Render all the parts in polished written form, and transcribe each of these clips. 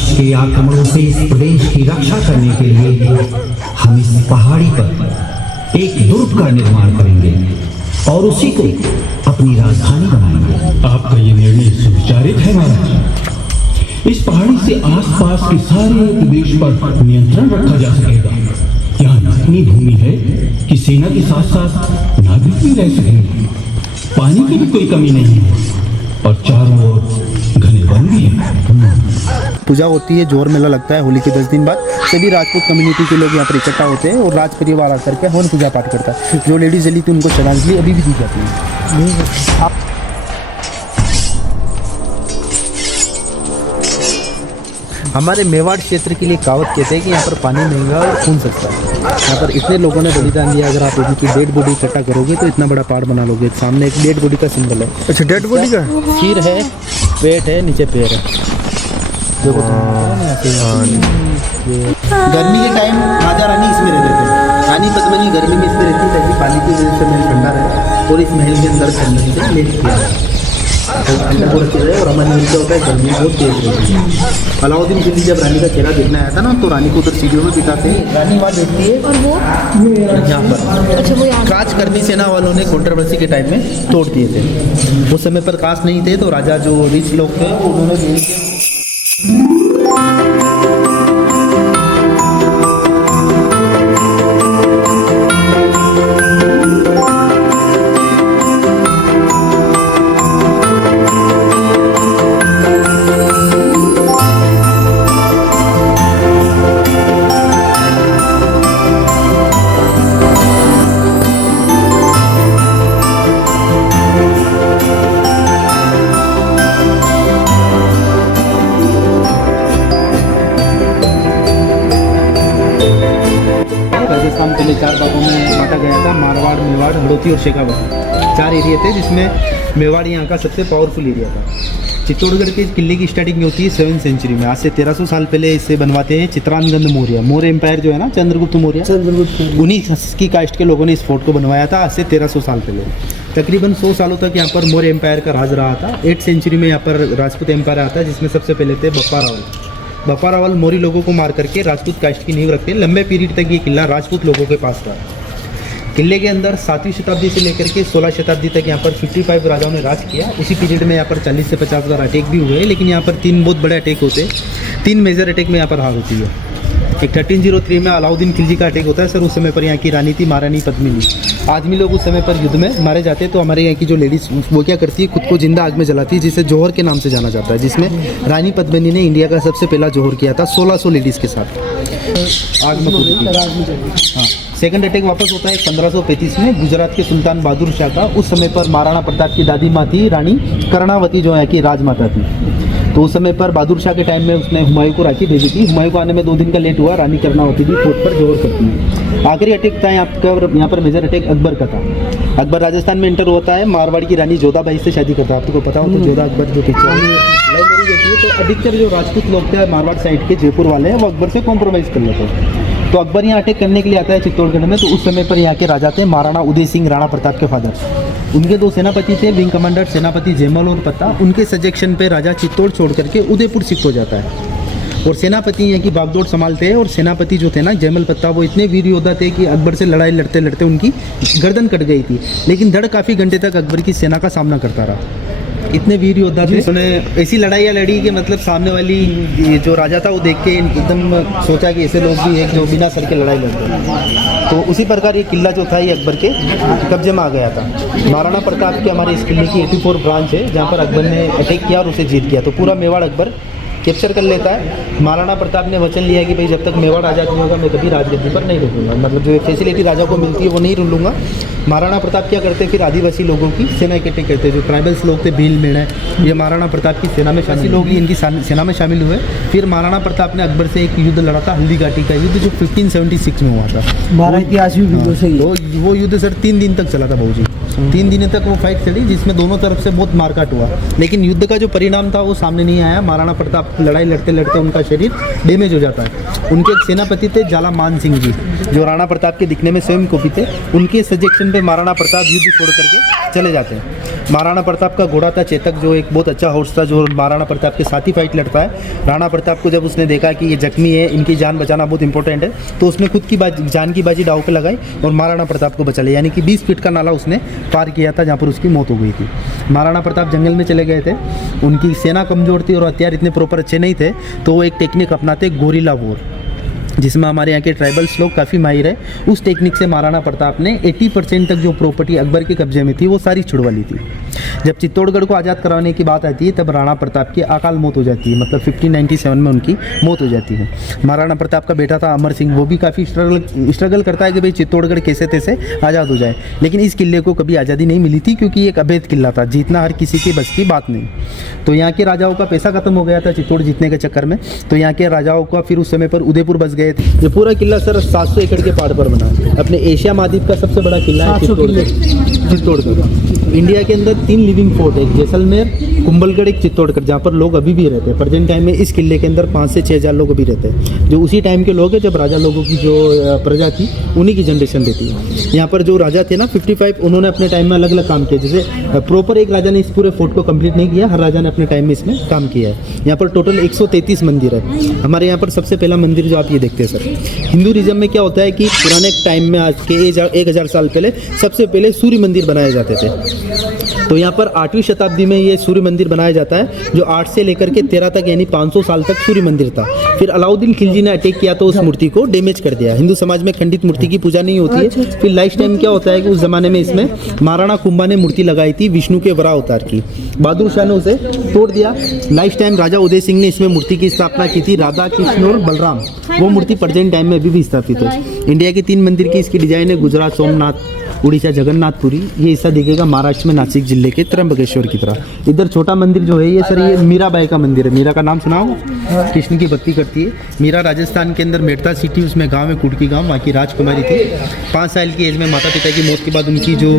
दानिश के आक्रमणों से इस प्रदेश की रक्षा करने के लिए हम इस पहाड़ी पर एक दुर्ग का निर्माण करेंगे और उसी को अपनी राजधानी बनाएंगे। आपका ये निर्णय सुविचारित है महाराज। इस पहाड़ी से आसपास के सारे प्रदेश पर नियंत्रण रखा जा सकेगा। यहाँ इतनी भूमि है कि सेना के साथ साथ नागरिक भी रह सकेंगे। पानी की भी कोई कमी नहीं है और चारों ओर घने वन भी है। पूजा होती है, जोर मेला लगता है। होली के 10 दिन बाद सभी राजपूत कम्युनिटी के लोग यहाँ पर इकट्ठा होते हैं और राज परिवार आकर के हवन पूजा पाठ करता है। जो लेडीज जली थी उनको श्रद्धांजलि अभी भी दी जाती है। हमारे मेवाड़ क्षेत्र के लिए कहावत कहते हैं कि यहाँ पर पानी महंगा और खून सस्ता है। यहाँ पर इतने लोगों ने बलिदान दिया। अगर आप इनकी डेड बॉडी इकट्ठा करोगे तो इतना बड़ा पहाड़ बना लोगे। सामने एक डेड बॉडी का सिंबल है। अच्छा, डेड बॉडी का सिर है, पेट है, नीचे पैर है। देखो गर्मी के टाइम राजा रानी इसमें रहते थे। रानी पद्मिनी गर्मी में इसमें रहती ताकि पानी की वजह से महल ठंडा रहे और इस महल के अंदर ठंडक से लेट किया अंदर बहुत अच्छे रहे। और हमारे महल क्या होता है, गर्मी बहुत तेज रहती है। अलाउद्दीन खिलजी जब रानी का चेहरा देखने आया था ना, तो रानी को उधर सीढ़ियों में बिठाते हैं। रानी वहाँ देखती है और वो यहाँ पर कांच कर्मी सेना वालों ने कंट्रोवर्सी के टाइम में तोड़ दिए थे। उस समय पर कांच नहीं थे, तो राजा जो रिच लोग थे उन्होंने राजस्थान पहले 4 भागों में बांटा गया था। मारवाड़, मेवाड़, हड़ौती और शेखावाटी 4 एरिया थे, जिसमें मेवाड़ यहाँ का सबसे पावरफुल एरिया था। चित्तौड़गढ़ के किले की स्टार्टिंग होती है 7वीं सेंचुरी में। आज से 1300 साल पहले इसे बनवाते हैं चित्रांगद मौर्य। मौर्य एम्पायर जो है ना, चंद्रगुप्त मौर्य, उन्हीं की कास्ट के लोगों ने इस फोर्ट को बनवाया था आज से 1300 साल पहले। तकरीबन 100 सालों तक यहाँ पर मौर्य एम्पायर का राज रहा था। 8th सेंचुरी में यहाँ पर राजपूत एम्पायर आता है, जिसमें सबसे पहले थे बप्पा रावल। बप्पा रावल मौर्य लोगों को मार करके राजपूत कास्ट की नींव रखते हैं। लंबे पीरियड तक ये किला राजपूत लोगों के पास रहा। किले के अंदर 7वीं शताब्दी से लेकर के 16 शताब्दी तक यहाँ पर 55 राजाओं ने राज किया। उसी पीरियड में यहाँ पर 40 से 50 बार अटैक भी हुए, लेकिन यहाँ पर 3 बहुत बड़े अटैक होते हैं। 3 मेजर अटैक में यहाँ पर हार होती है। एक 1303 में अलाउद्दीन खिलजी का अटैक होता है। सर, उस समय पर यहाँ की रानी थी महारानी पद्मिनी। आदमी लोग उस समय पर युद्ध में मारे जाते हैं, तो हमारे यहाँ की जो लेडीज वो क्या करती है, खुद को जिंदा आग में जलाती है, जिसे जौहर के नाम से जाना जाता है। जिसमें रानी पद्मिनी ने इंडिया का सबसे पहला जौहर किया था 1600 लेडीज़ के साथ आग में कूद की। हाँ, सेकंड अटैक वापस होता है 1535 में गुजरात के सुल्तान बहादुर शाह का। उस समय पर महाराणा प्रताप की दादी माँ थी रानी कर्णावती, जो है कि राजमाता थी। तो उस समय पर बहादुर शाह के टाइम में उसने हुमायूं को राखी भेजी थी। हुमायूं को आने में 2 दिन का लेट हुआ। रानी कर्णावती भी फोर्ट पर जोर करती है। आखिरी अटैक था यहाँ पर मेजर अटैक अकबर का था। अकबर राजस्थान में एंटर होता है। मारवाड़ की रानी जोधाबाई से शादी करता है। आपको पता हो तो जोधा अकबर जो पिक्चर लव मैरिज होती है, तो अधिकतर जो राजपूत लोग थे मारवाड़ साइड के, जयपुर वाले हैं, वो अकबर से कॉम्प्रोमाइज़ कर लेते हैं। तो अकबर यहाँ अटैक करने के लिए आता है चित्तौड़गढ़ में। तो उस समय पर यहाँ के राजा थे महाराणा उदय सिंह, राणा प्रताप के फादर। उनके 2 सेनापति थे, विंग कमांडर सेनापति जयमल और पत्ता। उनके सजेशन पे राजा चित्तौड़ छोड़ करके उदयपुर शिफ्ट हो जाता है। और सेनापति यहाँ की बागडोर संभालते हैं। और सेनापति जो थे ना जयमल पत्ता, वो इतने वीर योद्धा थे कि अकबर से लड़ाई लड़ते लड़ते उनकी गर्दन कट गई थी। लेकिन धड़ काफ़ी घंटे तक अकबर की सेना का सामना करता रहा। इतने वीर योद्धा थे, उन्होंने ऐसी लड़ाइयाँ लड़ी कि मतलब सामने वाली जो राजा था वो देख के एकदम सोचा कि ऐसे लोग भी एक जो बिना सर के लड़ाई लड़ते हैं। तो उसी प्रकार ये किला जो था ये अकबर के कब्जे में आ गया था। महाराणा प्रताप के हमारे इस किले की 84 ब्रांच है, जहाँ पर अकबर ने अटैक किया और उसे जीत किया। तो पूरा मेवाड़ अकबर कैप्चर कर लेता है। महाराणा प्रताप ने वचन लिया कि भाई जब तक मेवाड़ आज़ाद नहीं होगा मैं कभी राजगद्दी पर नहीं रुकूंगा। मतलब जो फैसिलिटी राजा को मिलती है वो नहीं लूँगा। महाराणा प्रताप क्या करते हैं, फिर आदिवासी लोगों की सेना इकट्ठी करते हैं। जो ट्राइबल्स लोग थे, भील मेड़, ये महाराणा प्रताप की सेना में शामिल लोग इनकी सेना में शामिल हुए। फिर महाराणा प्रताप ने अकबर से एक युद्ध लड़ा था, हल्दी घाटी का युद्ध, जो 1576 में हुआ था। महाराज की आश्वी युद्ध से वो युद्ध सर 3 दिन तक चला था भाऊ जी। 3 दिनों तक वो फाइट चली, जिसमें दोनों तरफ से बहुत मारकाट हुआ, लेकिन युद्ध का जो परिणाम था वो सामने नहीं आया। महाराणा प्रताप लड़ाई लड़ते लड़ते उनका शरीर डैमेज हो जाता है। उनके एक सेनापति थे जाला मान सिंह जी, जो राणा प्रताप के दिखने में स्वयं कोपी थे। उनके सजेशन पे महाराणा प्रताप युद्ध छोड़ करके चले जाते हैं। महाराणा प्रताप का घोड़ा था चेतक, जो एक बहुत अच्छा हॉर्स था, जो महाराणा प्रताप के साथ ही फाइट लड़ता है। राणा प्रताप को जब उसने देखा कि ये जख्मी है, इनकी जान बचाना बहुत इंपॉर्टेंट है, तो उसने खुद की जान की बाजी दांव पे लगाई और महाराणा प्रताप को बचा लिया। यानी कि 20 फीट का नाला उसने पार किया था, जहाँ पर उसकी मौत हो गई थी। महाराणा प्रताप जंगल में चले गए थे, उनकी सेना कमज़ोर थी और हथियार इतने प्रॉपर अच्छे नहीं थे, तो वो एक टेक्निक अपनाते गोरिल्ला वॉर, जिसमें हमारे यहाँ के ट्राइबल्स लोग काफ़ी माहिर है। उस टेक्निक से महाराणा प्रताप ने 80% तक जो प्रॉपर्टी अकबर के कब्जे में थी वो सारी छुड़वा ली थी। जब चित्तौड़गढ़ को आज़ाद करवाने की बात आती है तब राणा प्रताप की अकाल मौत हो जाती है, मतलब 1597 में उनकी मौत हो जाती है। महाराणा प्रताप का बेटा था अमर सिंह, वो भी काफ़ी स्ट्रगल करता है कि भाई चित्तौड़गढ़ कैसे तैसे आज़ाद हो जाए, लेकिन इस किले को कभी आज़ादी नहीं मिली थी, क्योंकि एक अवैध किला था, जीतना हर किसी के बस की बात नहीं। तो यहाँ के राजाओं का पैसा खत्म हो गया था चित्तौड़ जीतने के चक्कर में, तो यहाँ के राजाओं का फिर उस समय पर उदयपुर बस गए थे। ये पूरा किला सर 700 एकड़ के पहाड़ पर बना है। अपने एशिया महाद्वीप का सबसे बड़ा किला है चित्तौड़गढ़। इंडिया के अंदर 3 लिविंग फोर्ट है, जैसलमेर, कुंभलगढ़, एक चित्तौड़गढ़, जहाँ पर लोग अभी भी रहते हैं। प्रेजेंट टाइम में इस किले के अंदर 5 से 6 हज़ार लोग अभी रहते हैं, जो उसी टाइम के लोग हैं जब राजा लोगों की जो प्रजा थी उन्हीं की जनरेशन रहती है। यहाँ पर जो राजा थे ना 55, उन्होंने अपने टाइम में अलग अलग काम किए। जैसे प्रॉपर एक राजा ने इस पूरे फोर्ट को कंप्लीट नहीं किया, हर राजा ने अपने टाइम में इसमें काम किया है। यहाँ पर टोटल 133 मंदिर है। हमारे यहाँ पर सबसे पहला मंदिर जो आप ये देखते हैं सर, हिंदुइज्म में क्या होता है कि पुराने टाइम में, आज के 1000 साल पहले सबसे पहले सूर्य मंदिर बनाए जाते थे। तो यहाँ पर 8वीं शताब्दी में ये सूर्य मंदिर बनाया जाता है, जो 8 से लेकर के 13 तक यानी 500 साल तक सूर्य मंदिर था। फिर अलाउद्दीन खिलजी ने अटैक किया तो उस मूर्ति को डैमेज कर दिया। हिंदू समाज में खंडित मूर्ति की पूजा नहीं होती है। फिर लाइफ टाइम क्या होता है कि उस जमाने में इसमें महाराणा कुंभा ने मूर्ति लगाई थी विष्णु के वराह अवतार की, बहादुर शाह ने उसे तोड़ दिया। लाइफ टाइम राजा उदय सिंह ने इसमें मूर्ति की स्थापना की थी, राधा कृष्ण और बलराम, वो मूर्ति प्रेजेंट टाइम में अभी भी स्थापित है। इंडिया के 3 मंदिर की इसकी डिजाइन है, गुजरात सोमनाथ, उड़ीसा जगन्नाथपुरी। ये हिस्सा दिखेगा महाराष्ट्र में नासिक जिले के त्र्यंबकेश्वर की तरह। इधर छोटा मंदिर जो है ये सर, ये मीराबाई का मंदिर है। मीरा का नाम सुना हो, कृष्ण की भक्ति करती है। मीरा राजस्थान के अंदर मेड़ता सिटी, उसमें गांव है कुटकी गांव, वहाँ की राजकुमारी थी। 5 साल की एज में माता पिता की मौत के बाद उनकी जो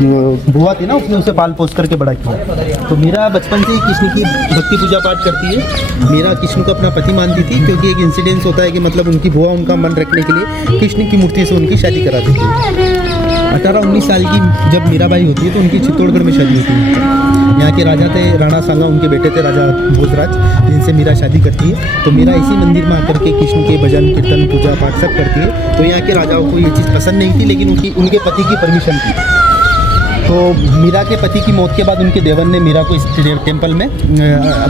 बुआ थी ना, उसने उसे पाल पोस करके बड़ा किया। तो मीरा बचपन से ही कृष्ण की भक्ति पूजा पाठ करती है। मीरा कृष्ण को अपना पति मानती थी, क्योंकि एक इंसिडेंस होता है कि मतलब उनकी बुआ उनका मन रखने के लिए कृष्ण की मूर्ति से उनकी शादी करा देती है। 18-19 साल की जब मीराबाई होती है तो उनकी चित्तौड़गढ़ में शादी होती है। यहाँ के राजा थे राणा सांगा, उनके बेटे थे राजा भोजराज, जिनसे मीरा शादी करती है। तो मीरा इसी मंदिर में आकर के कृष्ण के भजन कीर्तन पूजा पाठ सब करती है। तो यहाँ के राजाओं को ये चीज़ पसंद नहीं थी, लेकिन उनके पति की परमिशन थी। तो मीरा के पति की मौत के बाद उनके देवन ने मीरा को इस टेम्पल में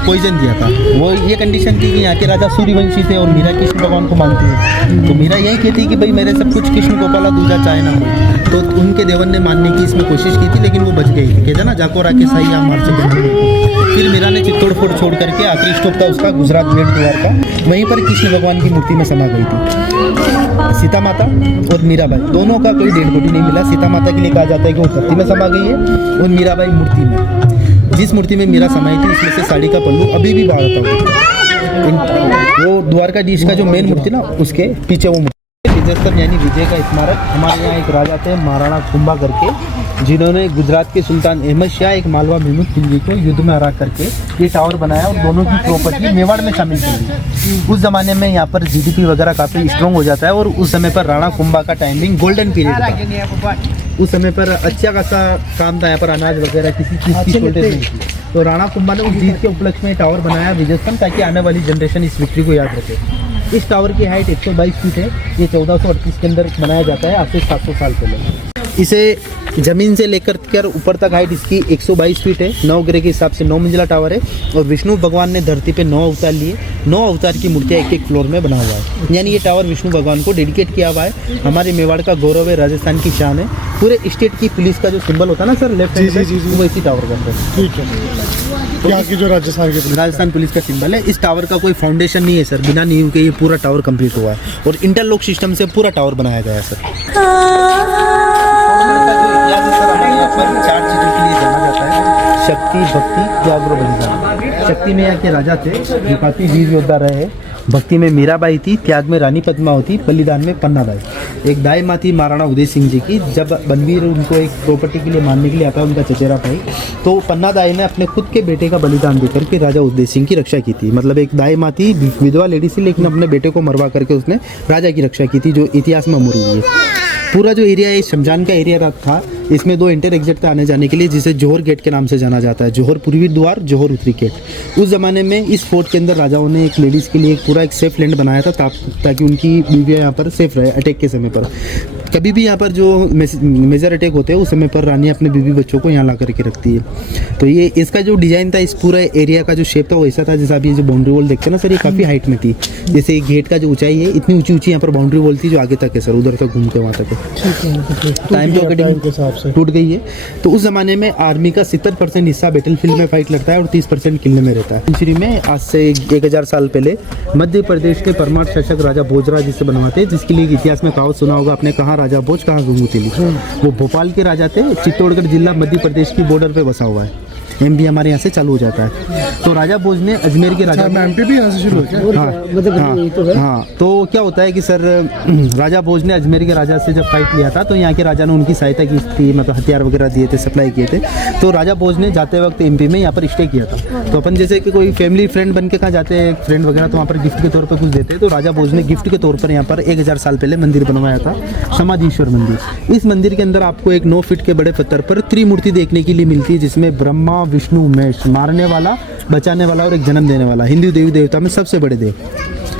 पॉइजन दिया था। वो ये कंडीशन थी कि यहाँ के राजा सूर्यवंशी थे और मीरा कृष्ण भगवान को मानती है। तो मीरा यही कहती कि भाई मेरे सब कुछ कृष्ण को पाला, दूजा चाहे ना हो। तो उनके देवन ने मानने की इसमें कोशिश की थी, लेकिन वो बच गई थी। कहते ना जाको राके साई या मार से बच। फिर मीरा ने चित्तौड़ फोर्ट छोड़ करके आखिरी स्टॉप था उसका गुजरात बेट द्वार का, वहीं पर कृष्ण भगवान की मूर्ति में समा गई थी। सीता माता और मीराबाई दोनों का कोई डेड बॉडी नहीं मिला। सीता माता के लिए कहा जाता है कि वो धरती में समा गई है और मीराबाई मूर्ति में। जिस मूर्ति में मीरा समाई थी उसमें से साड़ी का पल्लू अभी भी बाहर था। वो द्वारकाधीश का जो मेन मूर्ति ना, उसके पीछे वो विजयस्तंभ यानी विजय का स्मारक। हमारे यहाँ एक राजा थे महाराणा कुंभा करके, जिन्होंने गुजरात के सुल्तान अहमद शाह, एक मालवा महमूद खिलजी को युद्ध में हरा करके ये टावर बनाया और दोनों की प्रॉपर्टी मेवाड़ में शामिल कर दी। उस ज़माने में यहाँ पर जीडीपी वगैरह काफ़ी स्ट्रॉन्ग हो जाता है और उस समय पर राणा कुंभा का टाइमिंग गोल्डन पीरियड था। उस समय पर अच्छा खासा काम था, यहाँ पर अनाज वगैरह किसी चीज़ की शॉर्टेज नहीं थी। तो राणा कुंभा ने उस जीत के उपलक्ष्य में टावर बनाया विजयस्तंभ, ताकि आने वाली जनरेशन इस विक्ट्री को याद रखे। इस टावर की हाइट 122 फीट है। ये 1438 के अंदर बनाया जाता है, आज से 700 साल पहले। इसे ज़मीन से लेकर कर ऊपर तक हाइट इसकी 122 फीट है। 9 ग्रे के हिसाब से 9 मंजिला टावर है। और विष्णु भगवान ने धरती पे 9 अवतार लिए, 9 अवतार की मूर्तियाँ एक फ्लोर में बना हुआ है। यानी ये टावर विष्णु भगवान को डेडिकेट किया हुआ है। हमारे मेवाड़ का गौरव है, राजस्थान की शान है। पूरे स्टेट की पुलिस का जो सिंबल होता है ना सर, लेफ्ट हैंड पे, वो इसी टावर का है। ठीक है, यहाँ की जो राजस्थान पुलिस का सिंबल है। इस टावर का कोई फाउंडेशन नहीं है सर, बिना नींव के ये पूरा टावर कंप्लीट हुआ है और इंटरलॉक सिस्टम से पूरा टावर बनाया गया है सर। पर 4 चीज़ों के लिए जाना जाता है: शक्ति, भक्ति, त्याग और बलिदान। शक्ति में यहाँ के राजा थे जो काफ़ी वीर योद्धा रहे हैं। भक्ति में मीराबाई थी, त्याग में रानी पद्मावती, बलिदान में पन्नादाई। एक दाई माँ थी महाराणा उदय सिंह जी की। जब बनवीर उनको एक प्रॉपर्टी के लिए मारने के लिए आता है, उनका चचेरा भाई, तो पन्नादाई ने अपने खुद के बेटे का बलिदान देकर के राजा उदय सिंह की रक्षा की थी। मतलब एक दाई माँ थी, विधवा लेडी थी, लेकिन अपने बेटे को मरवा करके उसने राजा की रक्षा की थी, जो इतिहास में अमर हुई है। पूरा जो एरिया है शमशान का एरिया था, इसमें 2 इंटर एग्जिट था आने जाने के लिए, जिसे जौहर गेट के नाम से जाना जाता है। जौहर पूर्वी द्वार, जौहर उत्तरी गेट। उस ज़माने में इस फोर्ट के अंदर राजाओं ने एक लेडीज़ के लिए एक पूरा एक सेफ लैंड बनाया था, ताकि उनकी बीवियाँ यहाँ पर सेफ रहे अटैक के समय पर। कभी भी यहाँ पर जो मेजर अटैक होते हैं उस समय पर रानी अपने बीवी बच्चों को यहाँ ला करके रखती है। तो ये इसका जो डिज़ाइन था, इस पूरे एरिया का जो शेप था वो ऐसा था, जैसा अभी जो बाउंड्री वॉल देखते हैं ना सर, ये काफ़ी हाइट में थी। जैसे गेट का जो ऊंचाई है, इतनी ऊंची ऊंची यहाँ पर बाउंड्री वॉल थी, जो आगे तक है सर, उधर तक घूमते वहाँ तक है। टाइम के अकॉर्डिंग टूट गई है। तो उस ज़माने में आर्मी का 70% हिस्सा बैटलफील्ड में फाइट लड़ता है और 30% किले में रहता है। सेंचुरी में आज से 1000 साल पहले मध्य प्रदेश के परमार शासक राजा भोजराज जिसे बनवाते, जिसके लिए इतिहास में कहावत सुना होगा आपने, कहाँ राजा भोज कहाँ गंगूतेली। वो भोपाल के राजा थे। चित्तौड़गढ़ जिला मध्य प्रदेश की बॉर्डर पे बसा हुआ है। एमपी हमारे यहाँ से चालू हो जाता है। तो राजा भोज ने अजमेर के राजा, एमपी भी यहाँ से शुरू होता है। हाँ, तो क्या होता है कि सर राजा भोज ने अजमेर के राजा से जब फाइट लिया था, तो यहाँ के राजा ने उनकी सहायता की थी, मतलब हथियार वगैरह दिए थे, सप्लाई किए थे। तो राजा भोज ने जाते वक्त एमपी में यहाँ पर स्टे किया था। तो अपन जैसे कि कोई फैमिली फ्रेंड बन के कहाँ जाते हैं, फ्रेंड वगैरह, तो वहाँ पर गिफ्ट के तौर पर कुछ देते हैं। तो राजा भोज ने गिफ्ट के तौर पर यहाँ पर 1000 साल पहले मंदिर बनवाया था, समाधीश्वर मंदिर। इस मंदिर के अंदर आपको एक 9 फीट के बड़े पत्थर पर त्रिमूर्ति देखने के लिए मिलती है, जिसमें ब्रह्मा, विष्णु, महेश, मारने वाला, बचाने वाला और एक जन्म देने वाला, हिंदू देवी देवता में सबसे बड़े देव,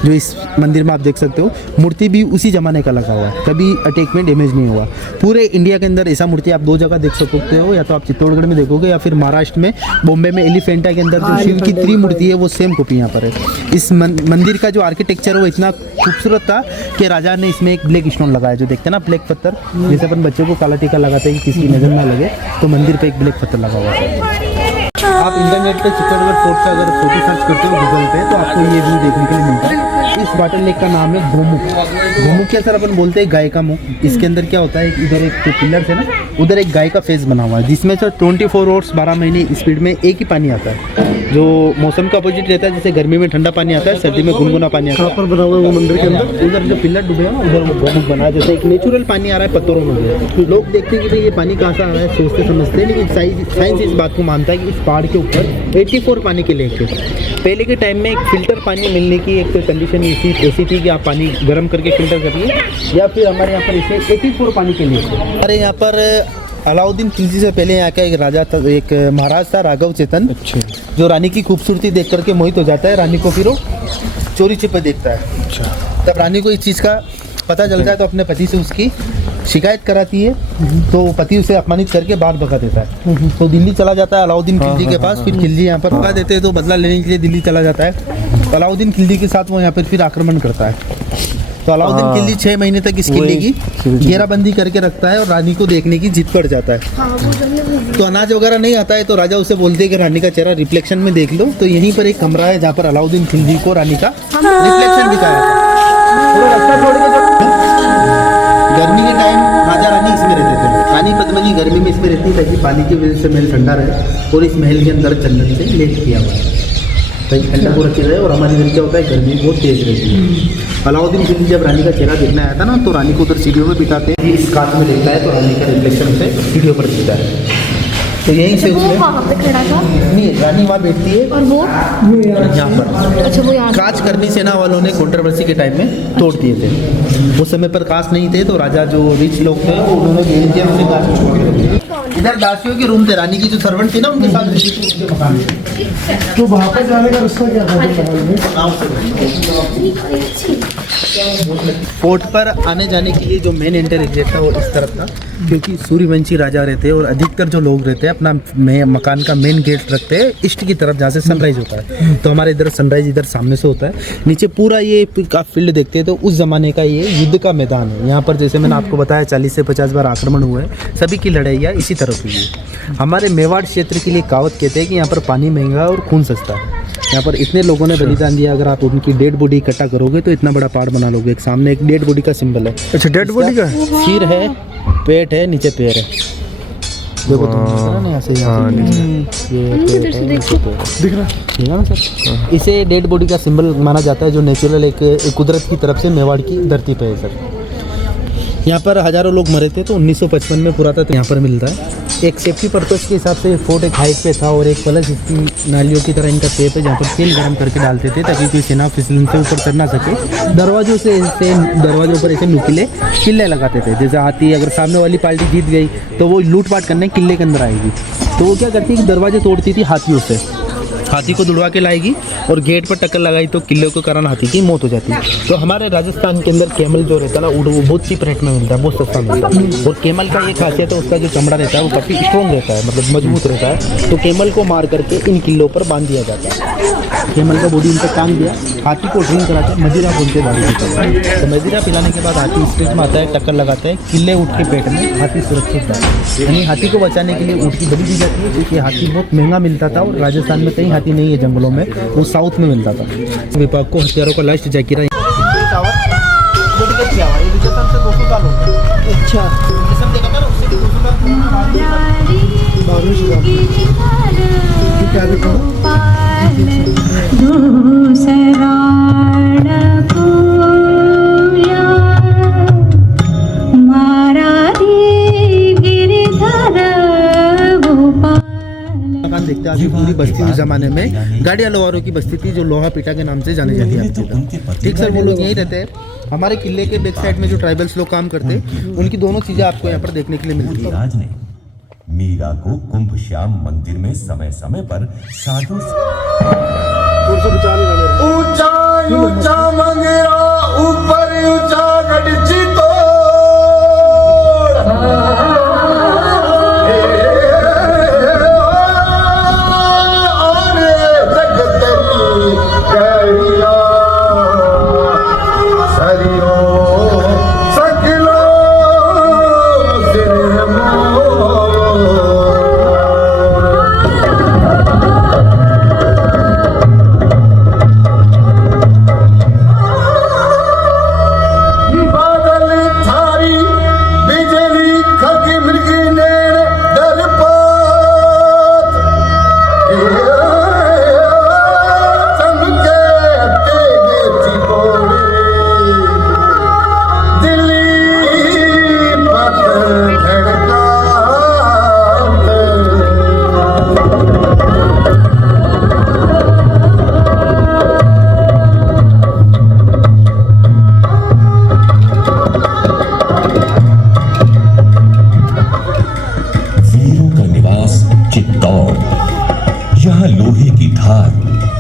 जो इस मंदिर में आप देख सकते हो। मूर्ति भी उसी जमाने का लगा हुआ है, कभी अटैक में डैमेज नहीं हुआ। पूरे इंडिया के अंदर ऐसा मूर्ति आप 2 जगह देख सकते हो, या तो आप चित्तौड़गढ़ में देखोगे या फिर महाराष्ट्र में बॉम्बे में एलिफेंटा के अंदर जो शिव की त्रिमूर्ति है वो सेम कॉपी यहाँ पर है। इस मंदिर का जो आर्किटेक्चर है वो इतना खूबसूरत था कि राजा ने इसमें एक ब्लैक स्टोन लगाया, जो देखते हैं ना ब्लैक पत्थर, जैसे अपन बच्चों को काला टीका लगाते हैं कि किसी की नजर ना लगे, तो मंदिर पे एक ब्लैक पत्थर लगा हुआ है। आप इंटरनेट पे चित्तौड़गढ़ फोर्ट का अगर फोटो सर्च करते हो गूगल पे, तो आपको ये व्यू देखने के लिए मिलता है। इस वाटर लेक का नाम है गोमुख। गोमुख क्या सर अपन बोलते हैं गाय का मुख। इसके अंदर क्या होता है, इधर एक जो पिलर है ना, उधर एक गाय का फेस बना हुआ है, जिसमें सर 24 आवर्स 12 महीने स्पीड में एक ही पानी आता है, जो मौसम का अपोजिट रहता है। जैसे गर्मी में ठंडा पानी आता है, सर्दी में गुनगुना पानी आता है। पर बना हुआ है वो मंदिर के अंदर, उधर जो पिलर डूबे हैं ना, उधर वो गोमुख बना है। जैसे एक नेचुरल पानी आ रहा है पत्थरों में, लोग देखते हैं कि भाई ये पानी कहाँ से आ रहा है, सोचते समझते हैं, लेकिन साइंस इस बात को मानता है कि इस पहाड़ के ऊपर 84 पानी के लेक है। पहले के टाइम में एक फ़िल्टर पानी मिलने की एक कंडीशन ऐसी थी कि आप पानी गर्म करके फ़िल्टर करिए, या फिर हमारे यहाँ पर इसे 84 पानी के लिए। हमारे यहाँ पर अलाउद्दीन खिलजी से पहले यहाँ का एक राजा था, एक महाराज था राघव चेतन। अच्छा। जो रानी की खूबसूरती देख करके मोहित हो जाता है, रानी को फिर वो चोरी छिपे देखता है। अच्छा। तब रानी को इस चीज़ का पता चलता है, तो अपने पति से उसकी शिकायत कराती है, तो पति उसे अपमानित करके बाहर भगा देता है। तो दिल्ली चला जाता है अलाउद्दीन खिलजी के पास। फिर खिलजी यहाँ पर भगा देते हैं, तो बदला लेने के लिए दिल्ली चला जाता है। अलाउद्दीन खिलजी के साथ वो यहाँ पर फिर आक्रमण करता है। तो अलाउद्दीन खिलजी 6 महीने तक इस किले की घेराबंदी करके रखता है और रानी को देखने की जिद पड़ जाता है। तो अनाज वगैरह नहीं आता है, तो राजा उसे बोलते हैं कि रानी का चेहरा रिफ्लेक्शन में देख लो। तो यहीं पर एक कमरा है जहाँ पर अलाउद्दीन खिलजी को रानी का रिफ्लेक्शन दिखाया था। गर्मी के टाइम राजा रानी इसमें रहते थे। रानी पद्मिनी गर्मी में इसमें रहती है, ताकि पानी की वजह से महल ठंडा रहे, और इस महल के अंदर चंदन से लेप किया हुआ है ताकि ठंडा को रखे रहे। और हमारे इधर क्या होता है, गर्मी बहुत तेज रहती है। अलाउद्दीन खिलजी जब रानी का चेहरा देखने आया था ना, तो रानी को उधर सीढ़ियों में बिठाते हैं, इस कांच में देखता है, तो रानी का रिफ्लेक्शन से सीढ़ियों पर दिखता है। तो यहीं से वो वहाँ पे खड़ा था, नहीं, रानी वहाँ बैठती है, और वो यहाँ पर। अच्छा, वो यहाँ कांच करनी सेना वालों ने कंट्रोवर्सी के टाइम में तोड़ दिए थे। उस समय पर कांच नहीं थे, तो राजा जो रिच लोग थे वो उन्होंने बेच दिया, उन्होंने कांच छोड़ दिया। इधर दासियों के रूम थे, रानी की जो सर्वेंट थी ना उनके साथ रहती थी उनके मकान में। तो वहाँ पर जाने का रास्ता क्या था फोर्ट पर आने जाने के लिए जो मेन एंटर एग्जिट था वो इस तरफ था, क्योंकि सूर्यवंशी राजा रहते हैं और अधिकतर जो लोग रहते हैं अपना मकान का मेन गेट रखते हैं ईस्ट की तरफ, जहाँ से सनराइज होता है। तो हमारे इधर सनराइज इधर सामने से होता है। नीचे पूरा ये आप फील्ड देखते हैं, तो उस जमाने का ये युद्ध का मैदान है। यहाँ पर जैसे मैंने आपको बताया 40 से 50 बार आक्रमण हुए हैं, सभी की लड़ाइयाँ इसी तरफ हुई है। हमारे मेवाड़ क्षेत्र के लिए कहावत कहते हैं कि यहाँ पर पानी महंगा और खून सस्ता है। यहाँ पर इतने लोगों ने बलिदान दिया, अगर आप उनकी डेड बॉडी इकट्ठा करोगे तो इतना बड़ा पहाड़ बना लोगे। एक सामने एक डेड बॉडी का सिंबल है। अच्छा, डेड बॉडी का सिर है, पेट है, नीचे पैर है। देखो तुम दिख रहा ना यहाँ से ये दिख रहा है? ठीक है ना सर। इसे डेड बॉडी का सिंबल माना जाता है, जो नेचुरल एक कुदरत की तरफ से मेवाड़ की धरती पे है सर। यहाँ पर हज़ारों लोग मरे थे, तो 1955 में पुरातत्व यहाँ पर मिलता है। एक सेफ्टी पर्पज़ के हिसाब से फोर्ट एक हाइट पे था, और एक प्लस इसकी नालियों की तरह इनका टेप है, जहाँ पर तेल गर्म करके डालते थे ताकि कोई सेना फिसलन से ऊपर चढ़ ना सके। दरवाजों पर ऐसे नुकीले किले लगाते थे, जैसे हाथी अगर सामने वाली पार्टी जीत गई तो वो लूटपाट करने किले के अंदर आएगी, तो वो क्या करती है कि दरवाजे तोड़ती थी हाथियों से, हाथी को दुड़वा के लाएगी और गेट पर टक्कर लगाई तो किले के कारण हाथी की मौत हो जाती है। तो हमारे राजस्थान के अंदर कैमल जो रहता है ना, वो बहुत चीप रेट में मिलता है, बहुत सस्ता मिलता है। और कैमल का ये खासियत है, उसका जो चमड़ा रहता है वो काफ़ी स्ट्रॉन्ग रहता है, मतलब मजबूत रहता है। तो कैमल को मार करके इन किलों पर बांध दिया जाता है। कैमल का बॉडी इनको काम दिया, हाथी को ड्रिंक कराते मदिरा बोलते दारू। तो मदिरा पिलाने के बाद हाथी स्टेज में आता है, टक्कर लगाता है, किले ऊँट के पेट में हाथी सुरक्षित था। यानी हाथी को बचाने के लिए ऊँट की बलि दी जाती है, क्योंकि हाथी बहुत महंगा मिलता था, और राजस्थान में कहीं हाथी नहीं है जंगलों में, वो साउथ में मिलता था। विभाग को हथियारों का लास्ट जाकिरा देखते हैं। अभी पूरी बस्ती उस जमाने में गाड़िया लोहारों की बस्ती थी, जो लोहा पीटा के नाम से जाने जाती है। ठीक सर, वो लोग यहीं रहते हैं। हमारे किले के बैक साइड में जो ट्राइबल्स लोग काम करते हैं, उनकी दोनों चीजें आपको यहाँ पर देखने के लिए मिलती है। राज ने मीरा को कुंभ श्याम मंदिर में समय समय पर साधु ऊंचा ऊंचा मंगेरा ऊपर ऊंचा गढ़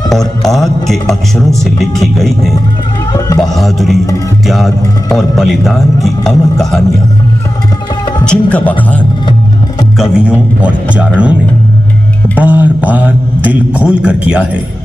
और आग के अक्षरों से लिखी गई हैं बहादुरी, त्याग और बलिदान की अमर कहानियां, जिनका बखान कवियों और चारणों ने बार बार दिल खोल कर किया है।